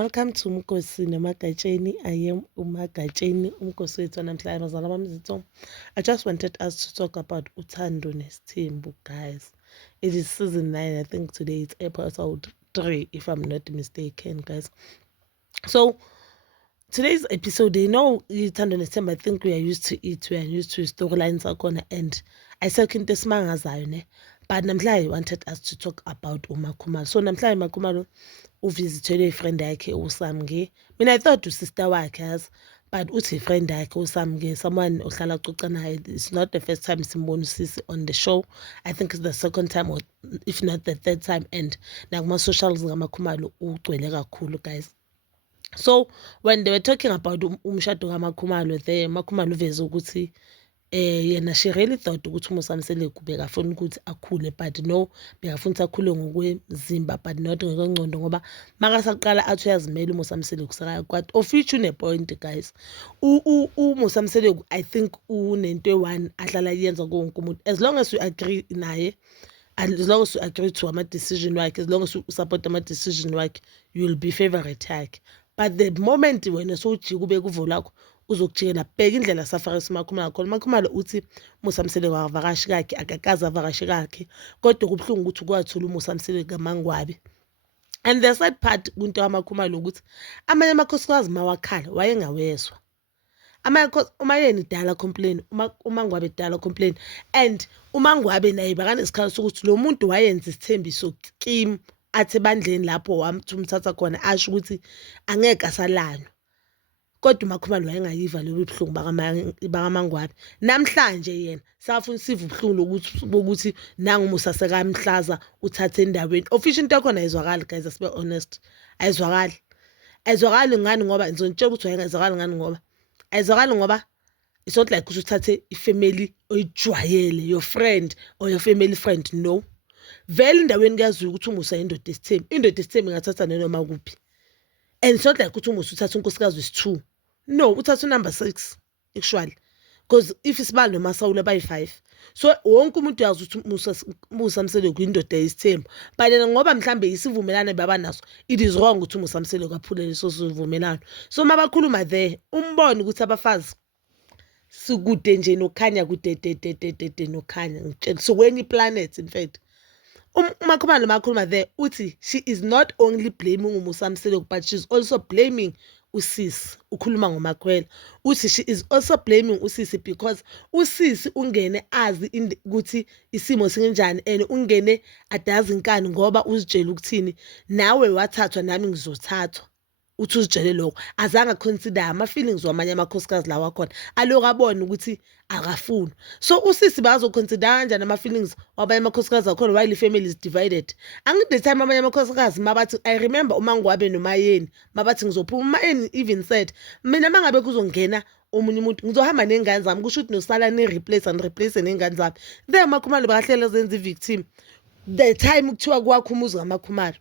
welcome to Mkosi Namagatsheni. I am uMagatsheni, Umkosi wethu namhlanje bazala bami zitho. I just wanted us to talk about Uthando Nesithembu, guys. It is season 9. I think today it's episode 3, if I'm not mistaken, guys. So today's episode, Uthando Nesithembu, I think we are used to it. We are used to storylines akhona, and I second this mangazayo ne. But namhlanje wanted us to talk about uMakhumalo. So namhlanje uMakhumalo uvizithele ifriend yakhe uSamge. Mina I thought usister wakhe yazi, but uthi ifriend yakhe uSamge, someone ohlala xoxa naye. It's not the first time simbona usisi on the show. I think it's the second time, or if not the third time, and nakuma socials ngamakhumalo ugcwele kakhulu, guys. So when they were talking about umshado kaMakhumalo there, Makhumalo uveze ukuthi yena she really thought ukuthi uMosamseleku bekafuna ukuthi akhule, but no, bekafuna ukuthi akhule ngokwemzimba but not ngokwengcondo, ngoba makasaqala athi uyazimela uMosamseleku sekayakwazi, of which une-point, guys. uMosamseleku I think unento one ahlala yenza konke umuntu, as long as you agree naye, and as long as you agree to ama-decision wakhe, as long as you support ama-decision wakhe, you will be favorite yakhe. But the moment wena sowujika ube kuvo lakho uzokujikela bheka indlela safarisa uMakhumalo khona. uMakhumalo uthi uMosamseleku akavakashi kakhe, akakaze avakashe kakhe, kodwa kubuhlungu ukuthi kwathola uMosamseleku kaMangwabi. And the sad part kunto kaMakhumalo ukuthi amanye amakhosikazi mawakhala wayengawezwa. Umayeni dala complain, uMangwabi dala complain, and uMangwabi naye bakanesikhala sokuthi lo muntu wayenza isithembiso kimi athi ebandleni lapho wamthi umthatha khona asho ukuthi angeke asalanywa, kodwa uMakhumalo wayengayiva lobu buhlungu bakaMangwabi. Namhlanje yena safuna sive ubuhlungu bokuthi nangu Musa sekamhlaza uthathe endaweni. Official into yakhona ayizwakali, guys, asibe honest, ayizwakali ngani, ngoba ngizonitshela ukuthi ayizwakali ngani, ngoba ayizwakali ngoba it's not like uthathe ifamily oyijwayele, your friend or your family friend. No, vele endaweni kuyaziwa ukuthi uMusa indoda esithembu, indoda esithembu ingathatha noma kuphi. And it's not like ukuthi uMusa uthatha unkosikazi wesi-2. No, uthatha number 6 actually, because if isibalo noMasawule bayi-5, so wonke umuntu uyazi ukuthi uMosamseleku indoda yesithembu. But yena ngoba mhlambe isivumelane baba naso, it is wrong ukuthi uMosamseleku aphule leso sivumelano. So mabakhuluma there, umbone ukuthi abafazi sikude nje nokhanya, kude nokhanya, ngitshela so kwenye planet. In fact, uMakhumalo makhuluma there uthi she is not only blaming uMosamseleku, but she's also blaming usisi. Ukhuluma ngoMakhwela uthi she is also blaming usisi because usisi ungene azi ukuthi isimo singenjani, and ungene adazi inkani ngoba uzitshela ukuthini nawe wathathwa nami ngizothathwa. Uthi uzitshele lokho, azange consider ama-feelings wamanye amakhosikazi lawa akhona, aloku abona ukuthi akafuni. So usisi bazoconsider kanjani ama-feelings wabanye amakhosikazi akhona while i-family is divided? Angithi time amanye amakhosikazi mabathi, I remember uMangwabi noMayeni mabathi ngizophuma, uMayeni even said mina mangabe kuzongena omunye umuntu ngizohamba nengane zami, kusho ukuthi nosala ni-replace nengane zami. There uMakhumalo bakahlele zenza i-victim the time kuthiwa kwakho umuzi kaMakhumalo.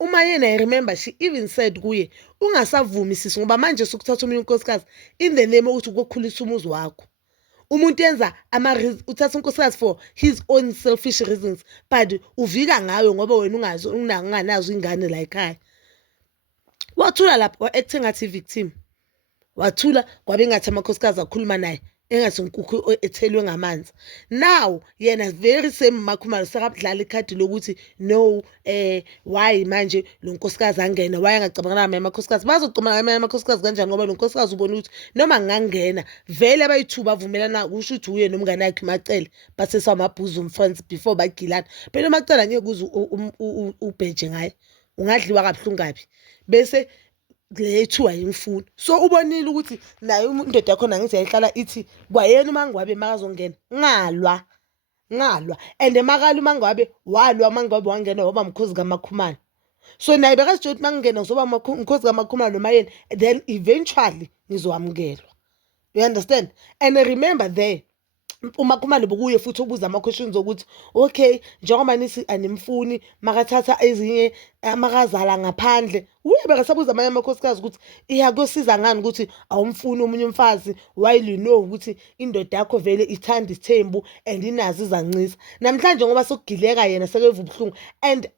uMayeni, I remember she even said kuye ungasavumi sisi ngoba manje sokuthatha omunye unkosikazi in the name ukuthi ukukhulisa umuzi wakho. Umuntu yenza uthatha unkosikazi for his own selfish reasons, but uvika ngayo ngoba wena unganazo ingane la ekhaya. Wathula lapha wa-acting ngathi victim, wathula kwabe ngathi amakhosikazi akhuluma naye engathi inkukhu ethelwe ngamanzi. Now yena very same Makhumalo sekadlala ikhadi lokuthi no, why manje lo nkosikazi angena, why angacabangana naye amakhosikazi. Bazocabanga naye amakhosikazi kanjani ngoba lo nkosikazi ubona ukuthi noma ngangena vele abayi-2 bavumelana, kusho ukuthi uye nomngane wakhe Macele basesamabhuzu friends before bagilana. Phela Macele angeke uze ubheje ngaye, ungadliwa kabuhlungu kabi bese lethu ayimfuni. So ubonile ukuthi naye indoda yakhona ngithi yayihlala ithi kwayena uMangwabi makazongena ngalwa, and emakala uMangwabi walwa, uMangwabi wangena waba mkhozi kaMakhumalo. So naye bekazitshela ukuthi mangingena ngizoba mkhozi kaMakhumalo noMayeni, then eventually ngizowamukelwa. You understand? And I remember there uMakhumalo bokuye futhi ubuza ama-questions ukuthi okay, njengoba nithi animfuni makathatha ezinye amakazala ngaphandle, uye bekasabuza amanye amakhosikazi ukuthi iyakosiza ngani ukuthi awumfuni omunye umfazi while you know ukuthi indoda yakho vele ithanda isithembu and inazi izancisa. Namhlanje ngoba sokugileka yena sekeva ubuhlungu, and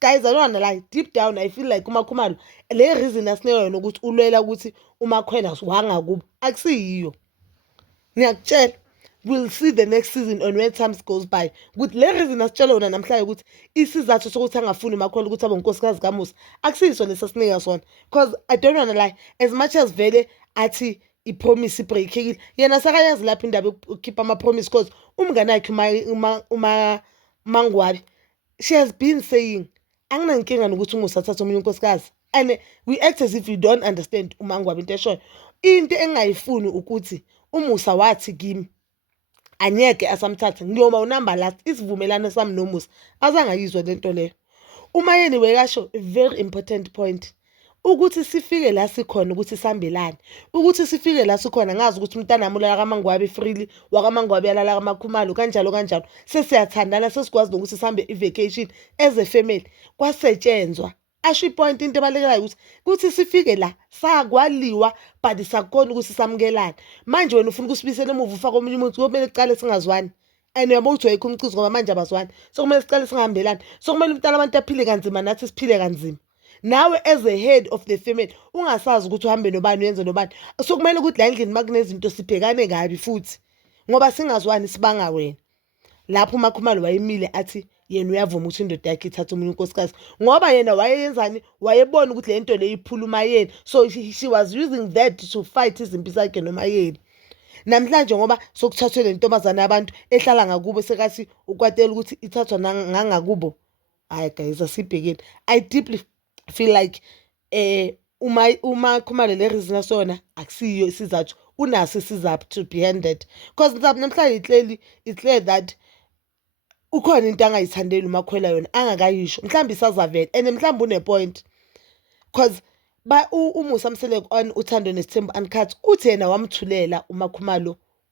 guys, I don't wanna lie, deep down I feel like uMakhumalo le reason asinika yona ukuthi ulwela ukuthi uMakhwela wangakubo akusiyiyo. Ngiyakutshela, we'll see the next season on when time goes by. Ukuthi le reason asitshela yona namhlanje ukuthi isizathu sokuthi angafuni uMakhwela ukuthi abe unkosikazi kaMusa akusiyiso lesasinika sona, because I don't wanna lie, as much as vele athi ipromise ibreakekile, yena sakayazi lapha indaba ukukhipha ama-promise, because umngane wakhe uMangwabi, she has been saying anginankinga nokuthi uMusa athathe omunye unkosikazi, and we act as if we don't understand uMangwabi into eshoyo. Into engingayifuni ukuthi uMusa wathi kimi anyeke asamthatha ngiyoma unumber last, isivumelano sami noMusa azangayizwa lento leyo. UMayeni bekasho a very important point ukuthi sifike la sikhona ukuthi sihambelane, ukuthi sifike la sikhona ngazi ukuthi umntanami ulala kaMangwabi freely, wakaMangwabi yalala kaMakhumalo kanjalo kanjalo, sesiyathandana sesikwazi nokuthi sihambe i-vacation as a family. Kwasetshenzwa asho ipoint into ebalekelayo ukuthi sifike la sakwaliwa but sakhona ukuthi samukelane. Manje wena ufuna ukusibisela emuva ufaka omunye umuntu, kumele sicale singazwani, and uyabona ukuthi wayikho umcizo ngoba manje abazwani, sokumele sicale singahambelani, sokumele umntana abantu aphile kanzima nathi siphile kanzima. Nawe as a head of the family ungasazi ukuthi uhambe nobani uyenze nobani, sokumele ukuthi la endlini makunezinto sibhekane kabi futhi ngoba singazwani sibanga wena. Lapho uMakhumalo wayemile athi yena uyavuma ukuthi indoda yakhe ithathe omunye unkosikazi ngoba yena wayeyenzani, wayebona ukuthi lento le iphula uMayeni, so she was using that to fight izimpi zakhe noMayeni. Namhlanje ngoba sokuthathwe le ntombazana yabantu ehlala ngakubo sekathi ukwatela ukuthi ithathwa ngangakubo, hayi guys asibhekeni. I deeply feel like uMakhumalo le reason asona akusiyo isizathu, unaso isizathu behind that, because namhlanje it's clear that ukhona into angayithandeli uMakhwela yona angakayisho, mhlawumbe isazavela, and mhlawumbe une-point, because uMusa Mseleko on uThando Nesithembu Uncut uthi yena wamthulela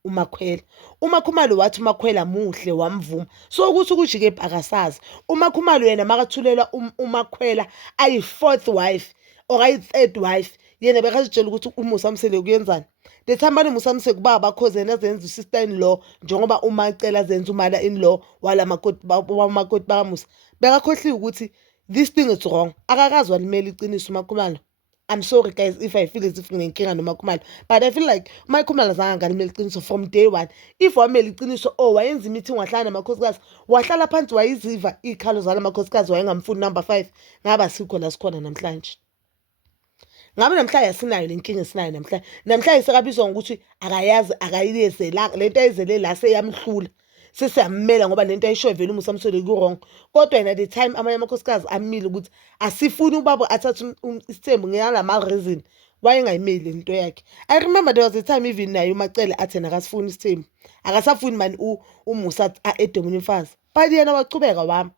uMakhwela. uMakhumalo wathi uMakhwela muhle wamvuma, so ukuthi ukujike akasazi. uMakhumalo yena makathulela uMakhwela ayi-4th wife or ayi-3rd wife, yena bekazitshela ukuthi uMusa Mseleko kuyenzani. The time bani uMusa Mseleko baba cause yena zenza usister in law njengoba uMacela zenza umala in law wala makoti bakaMusa, bekakhohliwe ukuthi this thing is wrong, akakazwa limele iqiniso uMakhumalo. I'm sorry guys if I feel as if nginenkinga noMakhumalo, but I feel like uMakhumalo azange ngalimele iqiniso from day one. If wamele iqiniso wayenza i-meeting wahlala namakhosikazi, wahlala phansi wayiziva ikhalo zala makhosikazi, wayengamfuni number 5, ngaba sikho la sikhona namhlanje. Ngabe namhlanje asinayo lenkinga esinayo namhlanje. Namhlanje sekabizwa ngokuthi akayazi akayiyezela lento ayizele la seyamhlula. Sesiyamela ngoba lento ayishoyo vele uMusa Mseleko wrong. Kodwa yena the time amanye amakhosikazi amile ukuthi asifuni ubaba athathe isithembu ngeyalama reason wayengayimeli lento yakhe. I remember there was a time even naye uMacele athi akasifuni isithembu, akasafuni mani uMusa edomunye umfazi, but yena wachubeka wami.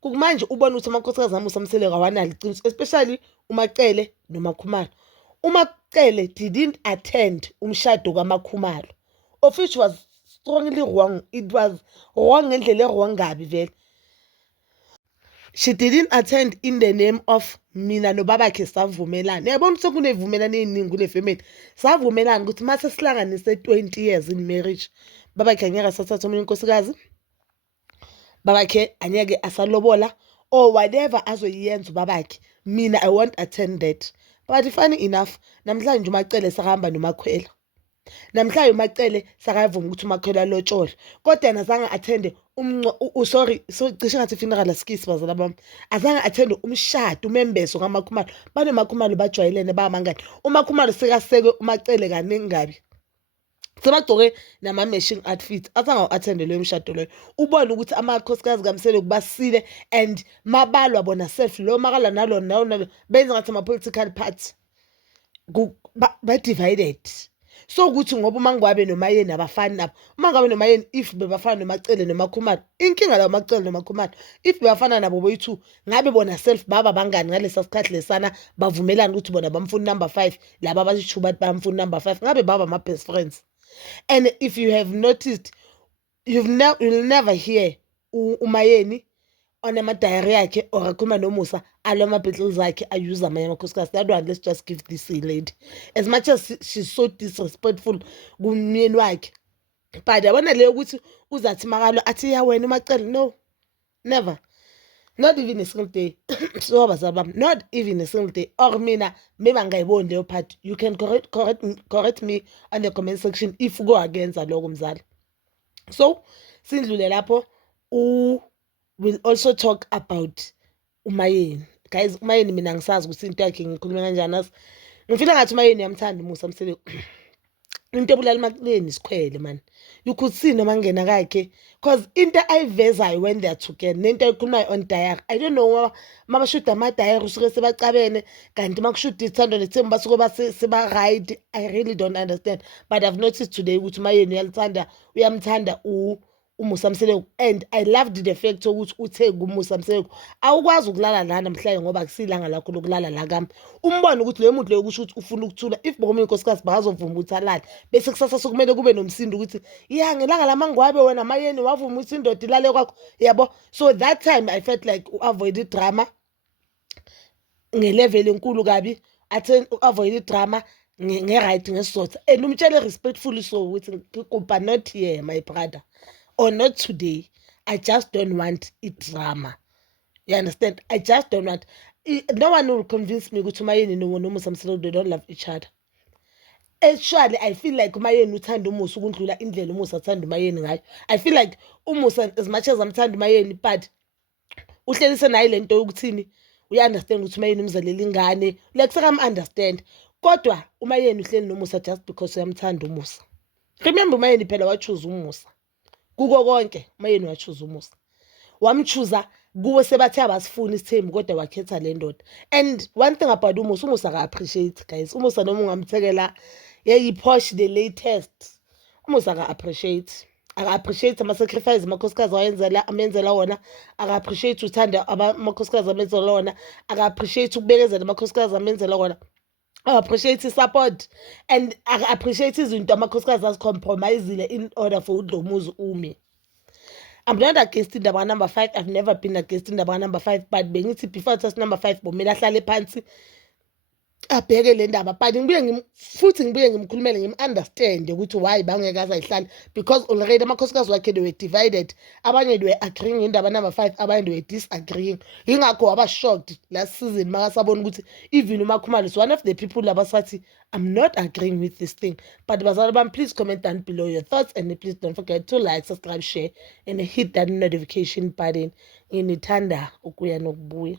Kumanje ubona ukuthi amakhosikazi aMusa Mseleko awanalo iqiniso, especially uMacele noMakhumalo. uMacele didn't attend umshado kaMakhumalo, of which was strongly wrong. It was wrong ngendlela wrong gabi vele. She didn't attend in the name of mina nobabakhe savumelana. Uyabona ukuthi kunevumelana eziningi kule family. Savumelana ukuthi mase sihlanganise 20 years in marriage, babakhe angeke asathatha omunye unkosikazi, babakhe anyeke asalobola or whatever azoyenza babakhe, mina I won't attend that. But funny enough namhlanje uMacele sakahamba noMakhwela, namhlanje uMacele sakayavuma ukuthi uMakhwela lotshole, kodwa yena azange attende sorry cishe ngathi funeral skis bazala bami, azange attende umshado umembeso kaMakhumalo. BanoMakhumalo bajwayelene bamangani, uMakhumalo sekaseke uMacele kaningi kabi, sebagcoke nama-matching outfit, azange attende leyo mshado loyo. Ubone ukuthi amakhosikazi kaMseleko basile and mabalwa bona self lo makala nalo benza ngathi ama-political party ba-divided. So ukuthi ngoba uMangwabi noMayeni abafani nabo, uMangwabi noMayeni if bebafana noMacele noMakhumalo, inkinga la uMacele noMakhumalo if bebafana nabo boyi-2 ngabe bona self baba bangani ngalesa sikhathi lesana bavumelana ukuthi bona bamfuna number 5, laba abasho bathi bamfuna number 5, ngabe baba ama-best friends. And if you have noticed, you'll never hear uMayeni on ama-diary yakhe or akhuluma noMusa alo ama-battles akhe ayuza amanye amakhosikazi. That one, let's just give this lady, as much as she's so disrespectful kumyeni wakhe, but yabona leyo ukuthi uzathi makalo athi ya wena uMacele, no, Never. Not even a single day. So bazali bami, not even a single day. Or mina maybe angayiboni leyo part. You can correct me on the comment section if go against lokho mzali. So sindlule lapho will also talk about uMayeni. Guys, uMayeni mina ngisazi ukuthi into yakhe ngikhuluma kanjani nazi. Ngifila ngathi uMayeni uyamthanda uMusa Mseleku. Into ebulala uMakuleni isikhwele man. You could see noma ngena kakhe cause into ayivezayo when they are together nento ayikhulumayo on diary. I don't know mabashuda ama diary usuke sebacabene kanti makushuda ithando nethemba basuke seba right. I really don't understand, but I've noticed today ukuthi uMayeni uyamthanda uMusa Mseleku, and I loved the fact ukuthi uthe kuMusa Mseleku awukwazi ukulala la namhlanje ngoba kusilanga lakho lokulala la kami. Umbone ukuthi lo muntu lo kusho ukuthi ufuna ukuthula, if bomi inkosikazi bazovuma ukuthi alale bese kusasa sokumele kube nomsindo ukuthi ya ngelanga lamangwabe wena Mayeni wavuma ukuthi indoda ilale kwakho, yabo. So that time I felt like avoid drama ngelevel enkulu kabi, athe avoid drama nge-right ngesizotha, and umtshele respectfully so ukuthi ngikupa not here my brother, or not today. I just don't want it drama. You understand? I just don't want. No one will convince me ukuthi uMayeni noMusa Mseleku they don't love each other. Actually, I feel like uMayeni uthanda uMusa ukundlula indlela uMusa athanda uMayeni ngayo. I feel like uMusa as much as amthanda uMayeni, but uhlelise naye lento yokuthini uya-understand ukuthi uMayeni umzalela ingane, like sekam-understand. Kodwa uMayeni uhleli noMusa just because uyamthanda uMusa. Remember uMayeni phela wachoose uMusa. Kuko konke uMayeni wachoose uMusa. Wamchuza kuwe sebathe abasifuna isithembu kodwa wakhetha le ndoda. And one thing about uMusa ka-appreciate guys. UMusa noma ungamthekela Porsche the latest, uMusa ka-appreciate. Aka-appreciate ama-sacrifice amakhosikazi amenzela wona. Aka-appreciate uthanda amakhosikazi amenzela wona. Aka-appreciate ukubekezela amakhosikazi amenzela wona. Appreciate support, and appreciate izinto amakhosikazi azicompromisile in order for uDlomuzi ume. I'm not against indaba number 5. I've never been against indaba number 5, but bengithi before just number 5 bomela ahlale phansi abheke le ndaba, but futhi ngibuye ngimkhulumele ngim-understand ukuthi why bangeke azayihlala, because already amakhosikazi wakhe they were divided. Abanye they were agreeing ngendaba number 5, abanye they were disagreeing. Yingakho waba shocked last season makasabona ukuthi even uMakhumalo is one of the people labasathi I'm not agreeing with this thing. But bazali bami, please comment down below your thoughts, and please don't forget to like, subscribe, share, and hit that notification button. Nginithanda ukuya nokubuya.